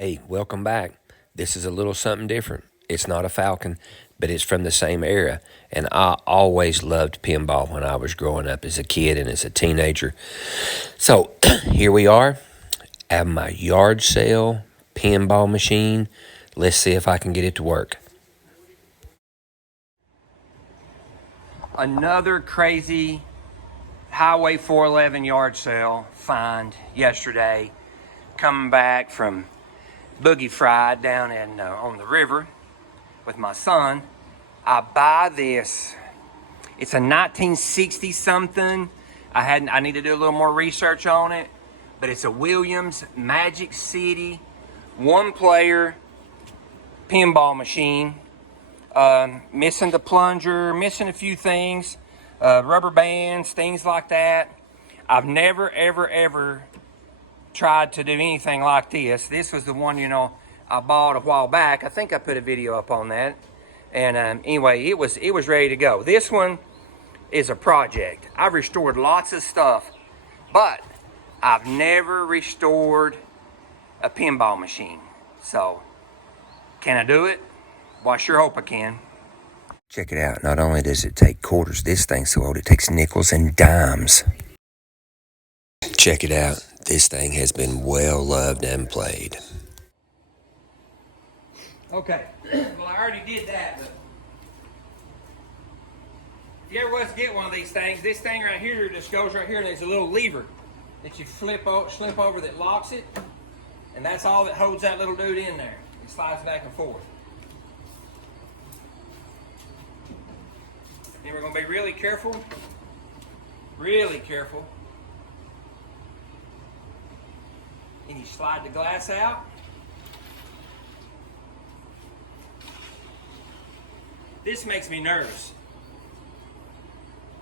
Hey, welcome back. This is a little something different. It's not a Falcon, but it's from the same era. And I always loved pinball when I was growing up as a kid and as a teenager. So here we are. I have my yard sale pinball machine. Let's see if I can get it to work. Another crazy Highway 411 yard sale find yesterday. Coming back from Boogie Fried down on the river with my son. I buy this. It's a 1960 something. I need to do a little more research on it, but it's a Williams Magic City one player pinball machine. Missing the plunger, missing a few things, rubber bands, things like that. I've never ever tried to do anything like this. This was the one, I bought a while back. I think I put a video up on that. And anyway, it was ready to go. This one is a project. I've restored lots of stuff, but I've never restored a pinball machine. So, can I do it? Well, I sure hope I can. Check it out. Not only does it take quarters, this thing's so old it takes nickels and dimes. Check it out. This thing has been well loved and played. Okay, well I already did that, but if you ever was to get one of these things, this thing right here just goes right here and there's a little lever that you slip over that locks it, and that's all that holds that little dude in there. It slides back and forth. Then we're going to be really careful. And you slide the glass out. This makes me nervous.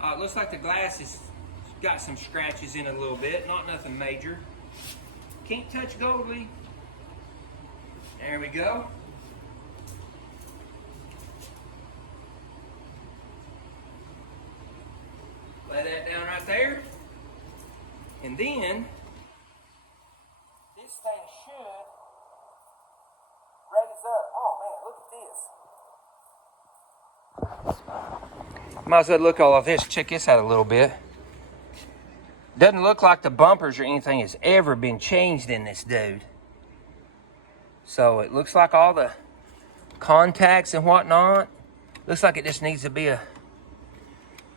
It looks like the glass has got some scratches in it a little bit, not nothing major. Can't touch Goldie. There we go. Lay that down right there. And then this thing should raise up. Oh man, look at this. Might as well look all of this. Check this out a little bit. Doesn't look like the bumpers or anything has ever been changed in this dude. So it looks like all the contacts and whatnot. Looks like it just needs to be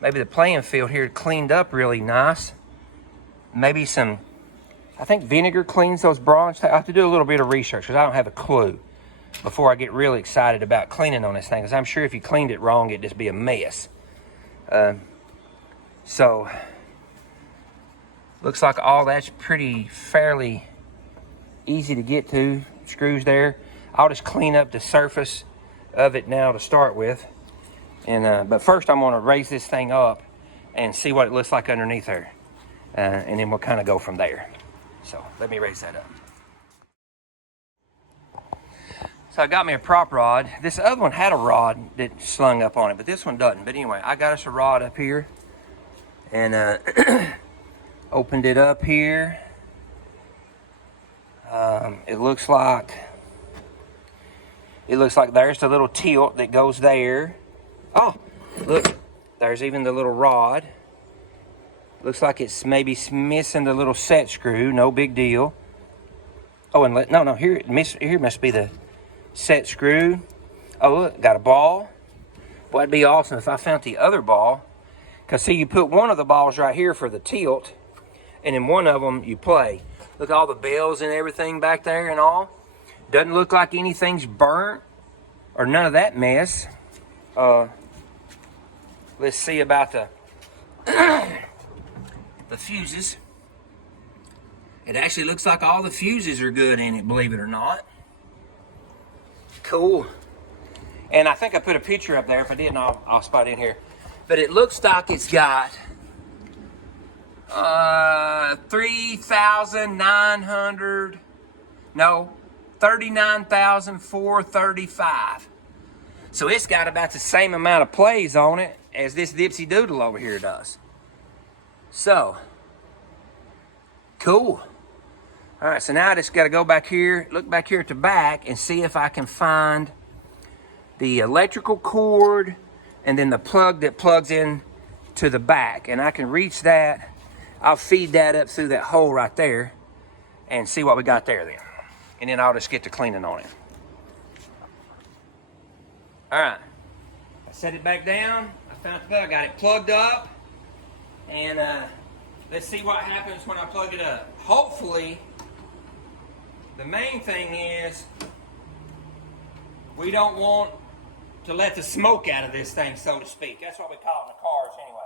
maybe the playing field here cleaned up really nice. Maybe some, I think vinegar cleans those bronze. I have to do a little bit of research because I don't have a clue before I get really excited about cleaning on this thing, because I'm sure if you cleaned it wrong, it'd just be a mess. So, looks like all that's fairly easy to get to. Screws there. I'll just clean up the surface of it now to start with. And but first I'm going to raise this thing up and see what it looks like underneath there. And then we'll kind of go from there. So let me raise that up. So I got me a prop rod. This other one had a rod that slung up on it, but this one doesn't. But anyway, I got us a rod up here. And opened it up here. It looks like there's the little tilt that goes there. Oh, look, there's even the little rod. Looks like it's maybe missing the little set screw. No big deal. Oh, and no, here must be the set screw. Oh, look, got a ball. Boy, it'd be awesome if I found the other ball. Because, see, you put one of the balls right here for the tilt, and then one of them you play. Look at all the bells and everything back there and all. Doesn't look like anything's burnt or none of that mess. Let's see about the the fuses. It actually looks like all the fuses are good in it, believe it or not. Cool. And I think I put a picture up there. If I didn't, I'll spot in here. But it looks like it's got 39,435. So it's got about the same amount of plays on it as this Dipsy Doodle over here does. So, cool. All right, so now I just got to go back here, look back here at the back, and see if I can find the electrical cord and then the plug that plugs in to the back. And I can reach that. I'll feed that up through that hole right there and see what we got there then. And then I'll just get to cleaning on it. All right, I set it back down. I found the plug, I got it plugged up. And let's see what happens when I plug it up. Hopefully, the main thing is we don't want to let the smoke out of this thing, so to speak. That's what we call it in the cars anyway.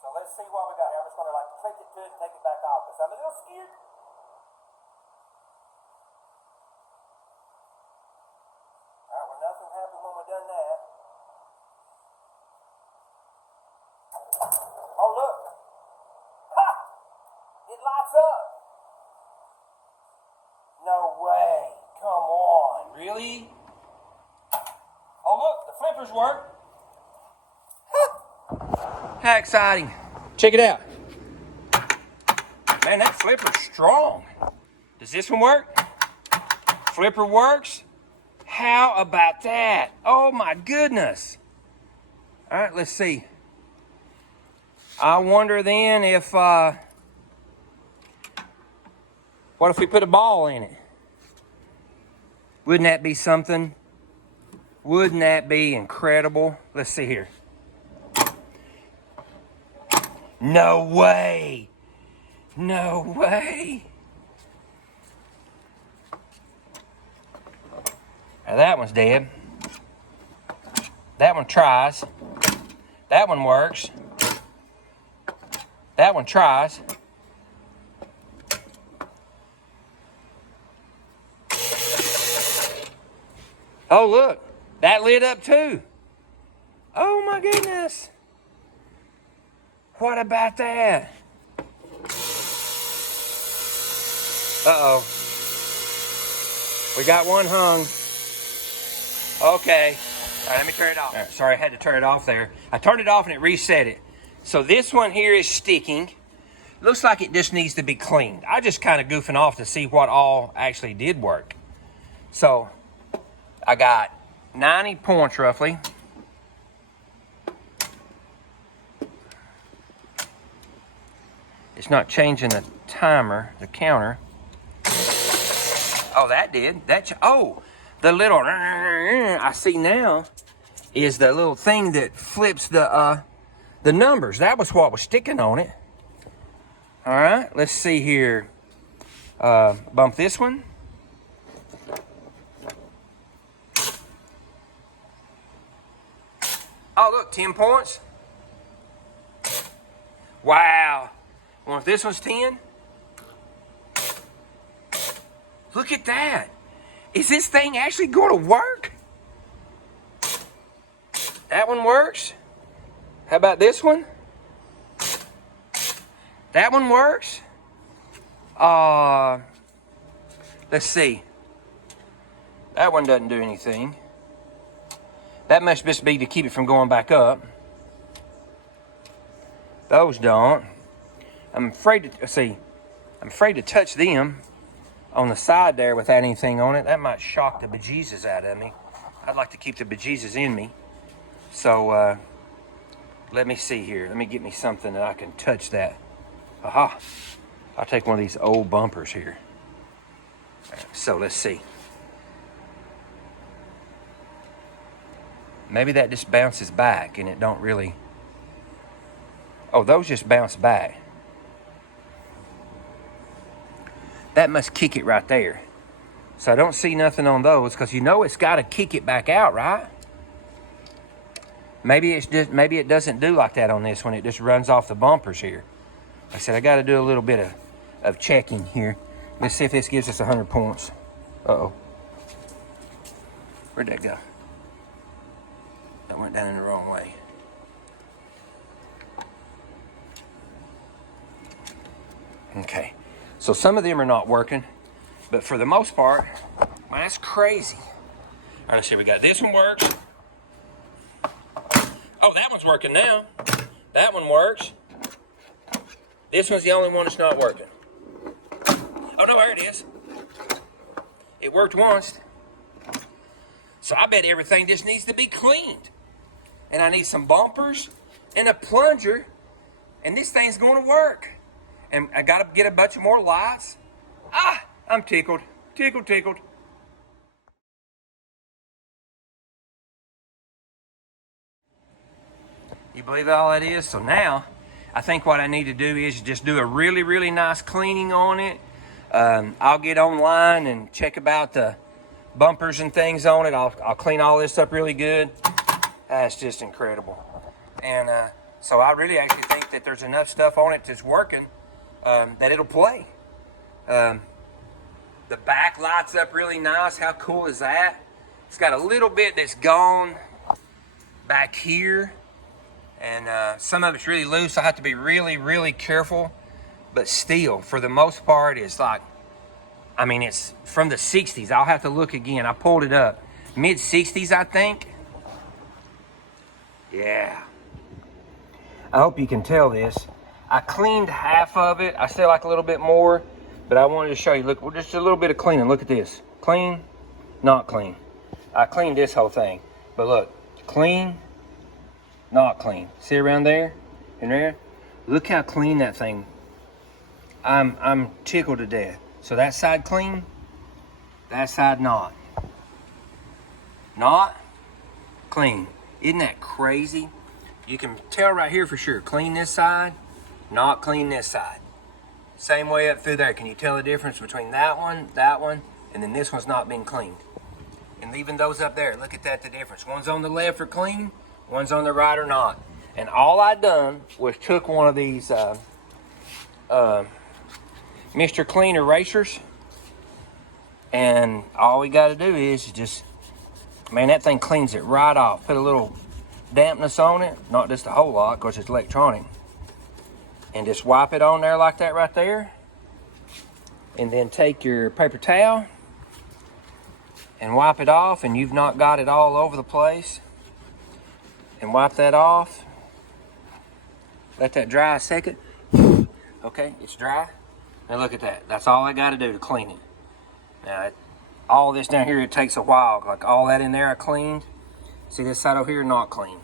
So let's see what we got here. I'm just going to like click it to it and take it back off because I'm a little scared. All right, well, nothing happens when we've done that. Oh, look. Ha! It lights up. No way. Come on. Really? Oh, look. The flippers work. How exciting. Check it out. Man, that flipper's strong. Does this one work? Flipper works? How about that? Oh, my goodness. All right, let's see. I wonder then if, what if we put a ball in it? Wouldn't that be something? Wouldn't that be incredible? Let's see here. No way. No way. Now that one's dead. That one tries. That one works. That one tries. Oh, look. That lit up too. Oh, my goodness. What about that? Uh-oh. We got one hung. Okay. All right, let me turn it off. All right, sorry, I had to turn it off there. I turned it off and it reset it. So this one here is sticking. Looks like it just needs to be cleaned. I just kind of goofing off to see what all actually did work. So I got 90 points roughly. It's not changing the timer, the counter. Oh, that did. Oh, the little I see now is the little thing that flips the numbers. That was what was sticking on it. All right, let's see here. Bump this one. Oh, look, 10 points. Wow. Well, if this one's 10. Look at that. Is this thing actually going to work? That one works. How about this one? That one works. Let's see. That one doesn't do anything. That must just be to keep it from going back up. Those don't. I'm afraid to touch them on the side there without anything on it. That might shock the bejesus out of me. I'd like to keep the bejesus in me. So let me see here. Let me get me something that I can touch that. Aha. I'll take one of these old bumpers here. So let's see. Maybe that just bounces back and it don't really. Oh, those just bounce back. That must kick it right there. So I don't see nothing on those because you know it's got to kick it back out, right? Maybe it doesn't do like that on this one. It just runs off the bumpers here. Like I said, I got to do a little bit of checking here. Let's see if this gives us 100 points. Uh-oh. Where'd that go? That went down in the wrong way. Okay. So some of them are not working, but for the most part, well, that's crazy. All right, let's see. We got this one works. Oh, that one's working now. That one works. This one's the only one that's not working. Oh, no, there it is. It worked once. So I bet everything just needs to be cleaned. And I need some bumpers and a plunger, and this thing's going to work. And I got to get a bunch of more lights. Ah, I'm tickled. Tickled. You believe all that is? So now, I think what I need to do is just do a really, really nice cleaning on it. I'll get online and check about the bumpers and things on it. I'll clean all this up really good. That's just incredible. And so I really actually think that there's enough stuff on it that's working that it'll play. The back lights up really nice. How cool is that? It's got a little bit that's gone back here. And some of it's really loose. I have to be really, really careful. But still, for the most part, it's like, I mean, it's from the 60s. I'll have to look again. I pulled it up. Mid-60s, I think. Yeah. I hope you can tell this. I cleaned half of it. I still like a little bit more. But I wanted to show you. Look, just a little bit of cleaning. Look at this. Clean, not clean. I cleaned this whole thing. But look, clean, not clean. See around there and there? Look how clean that thing. I'm tickled to death. So that side clean, that side not. Not clean. Isn't that crazy? You can tell right here for sure. Clean this side, not clean this side. Same way up through there. Can you tell the difference between that one, and then this one's not been cleaned? And even those up there, look at that, the difference. One's on the left for clean, one's on the right or not. And all I done was took one of these Mr. Clean erasers, and all we got to do is just, man, that thing cleans it right off. Put a little dampness on it, not just a whole lot because it's electronic, and just wipe it on there like that right there, and then take your paper towel and wipe it off, and you've not got it all over the place. And wipe that off. Let that dry a second. Okay, it's dry. Now look at that. That's all I got to do to clean it. Now, all this down here, it takes a while. Like all that in there I cleaned. See this side over here, not clean.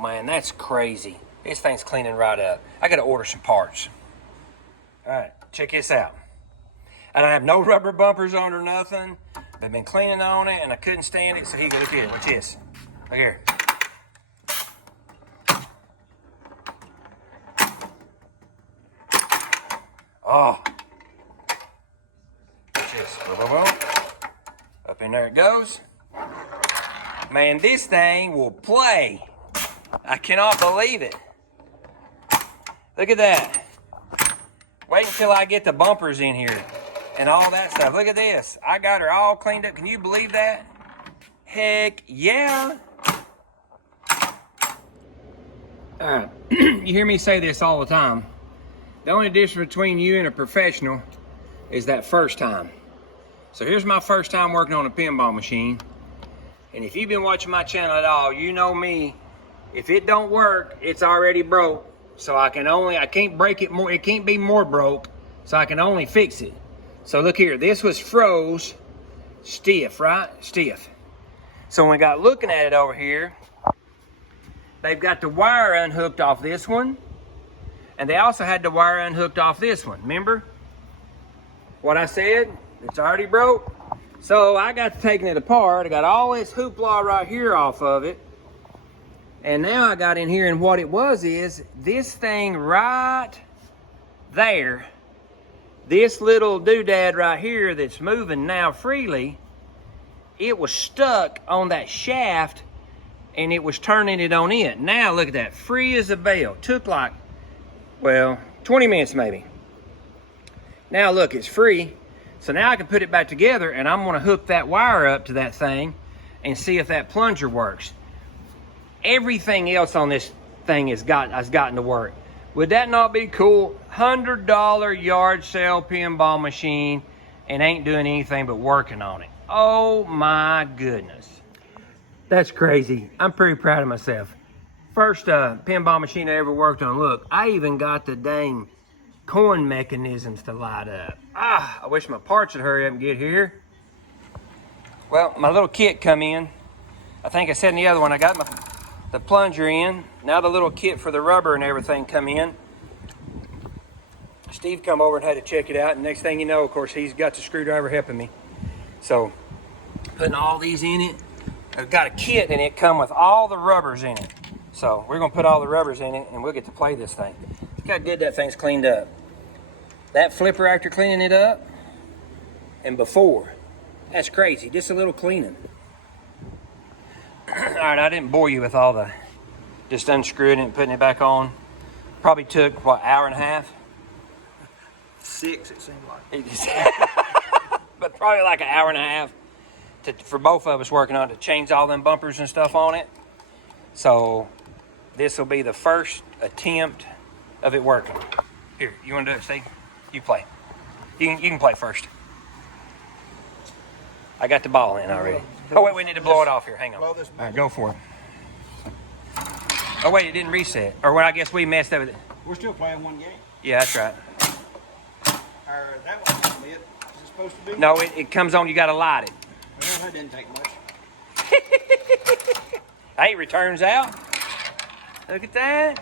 Man, that's crazy. This thing's cleaning right up. I got to order some parts. All right, check this out. I don't have no rubber bumpers on or nothing. They've been cleaning on it, and I couldn't stand it. So here, look here. Watch this. Look here. Oh. Watch this. Boom, boom, boom. Up in there it goes. Man, this thing will play. I cannot believe it. Look at that. Wait until I get the bumpers in here and all that stuff. Look at this. I got her all cleaned up. Can you believe that? Heck yeah. You hear me say this all the time. The only difference between you and a professional is that first time. So here's my first time working on a pinball machine. And if you've been watching my channel at all, you know me. If it don't work, it's already broke. So I can't break it more. It can't be more broke. So I can only fix it. So look here, this was froze stiff, right? Stiff. So when we got looking at it over here, they've got the wire unhooked off this one. And they also had the wire unhooked off this one. Remember what I said? It's already broke. So I got taking it apart. I got all this hoopla right here off of it. And now I got in here, and what it was is this thing right there, this little doodad right here that's moving now freely, it was stuck on that shaft and it was turning it on it. Now look at that, free as a bell. Took like, well, 20 minutes maybe. Now look, it's free. So now I can put it back together, and I'm gonna hook that wire up to that thing and see if that plunger works. Everything else on this thing has gotten to work. Would that not be cool? $100 yard sale pinball machine and ain't doing anything but working on it. Oh my goodness. That's crazy. I'm pretty proud of myself. First pinball machine I ever worked on. Look, I even got the dang coin mechanisms to light up. I wish my parts would hurry up and get here. Well, my little kit come in. I think I said in the other one, I got the plunger in. Now the little kit for the rubber and everything come in. Steve come over and had to check it out, and next thing you know, of course, he's got the screwdriver helping me. So, putting all these in it. I've got a kit, and it come with all the rubbers in it. So, we're going to put all the rubbers in it, and we'll get to play this thing. Look how good that thing's cleaned up. That flipper after cleaning it up, and before. That's crazy. Just a little cleaning. Alright, I didn't bore you with all the just unscrewing it and putting it back on. Probably took, what, hour and a half? 6, it seemed like. But probably like an hour and a half for both of us working on it, to change all them bumpers and stuff on it. So this will be the first attempt of it working. Here, you want to do it, Steve? You play. You can play first. I got the ball in already. Oh wait, we need to blow it off here. Hang on. All right, go for it. Oh wait, it didn't reset. Or well, I guess we messed up with it. We're still playing one game. Yeah, that's right. That wasn't it. Is it supposed to be? No, it comes on. You got to light it. Well, that didn't take much. Hey, returns out. Look at that.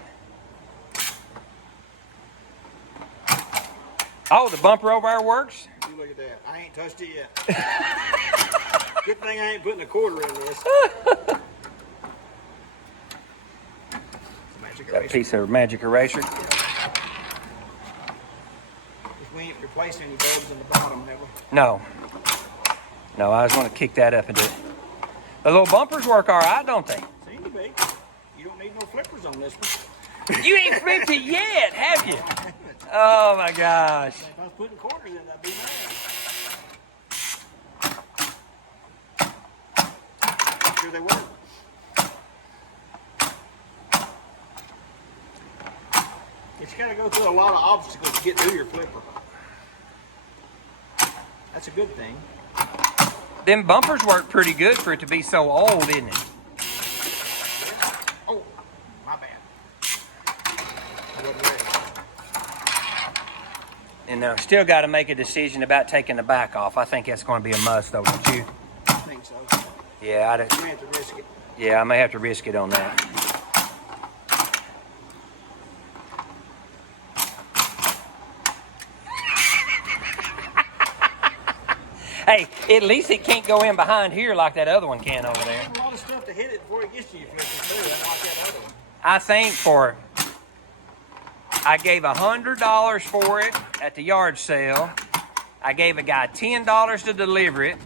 Oh, the bumper over there works. You look at that. I ain't touched it yet. Good thing I ain't putting a quarter in this. Got a piece of magic eraser. We ain't replaced any bulbs in the bottom, have we? No. No, I just want to kick that up and do it. The little bumpers work all right, don't they? Seem to be. You don't need no flippers on this one. You ain't flipped it yet, have you? Oh my gosh. If I was putting quarters in, I'd be mad. Sure they work. But you got to go through a lot of obstacles to get through your flipper. That's a good thing. Them bumpers work pretty good for it to be so old, isn't it? Oh, my bad. I wasn't ready. And now, still got to make a decision about taking the back off. I think that's going to be a must, though, don't you? I think so. Yeah, You may have to risk it. Yeah, I may have to risk it on that. Hey, at least it can't go in behind here like that other one can over there. A lot of stuff to hit it before it gets to you. If you like that other one. I think I gave $100 for it at the yard sale. I gave a guy $10 to deliver it.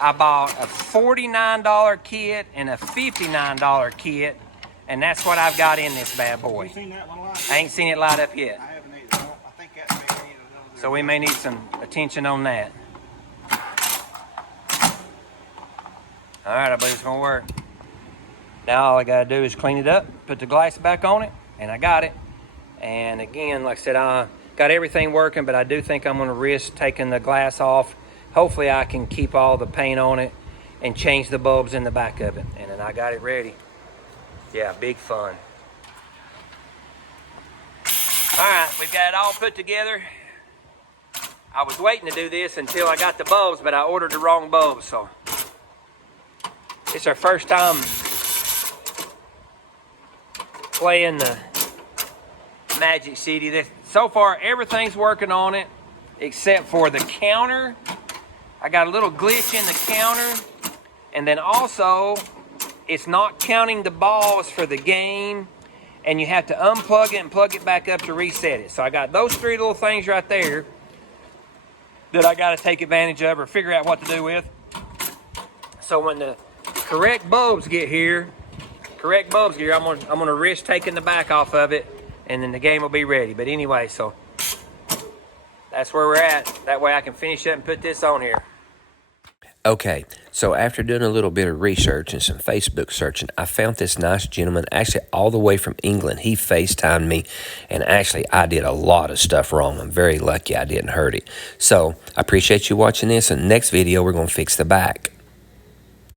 I bought a $49 kit and a $59 kit, and that's what I've got in this bad boy. You seen that one light? I ain't seen it light up yet. I haven't either. I think that may need another. So we may need some attention on that. All right, I believe it's gonna work. Now all I gotta do is clean it up, put the glass back on it, and I got it. And again, like I said, I got everything working, but I do think I'm gonna risk taking the glass off. Hopefully I can keep all the paint on it and change the bulbs in the back of it. And then I got it ready. Yeah, big fun. All right, we've got it all put together. I was waiting to do this until I got the bulbs, but I ordered the wrong bulbs, so. It's our first time playing the Magic City. So far, everything's working on it except for the counter. I got a little glitch in the counter. And then also, it's not counting the balls for the game. And you have to unplug it and plug it back up to reset it. So I got those three little things right there that I got to take advantage of or figure out what to do with. So when the correct bulbs get here, I'm gonna risk taking the back off of it, and then the game will be ready. But anyway, so that's where we're at. That way I can finish up and put this on here. Okay, so after doing a little bit of research and some Facebook searching, I found this nice gentleman, actually all the way from England. He FaceTimed me, and actually I did a lot of stuff wrong. I'm very lucky I didn't hurt it. So I appreciate you watching this, and next video we're going to fix the back.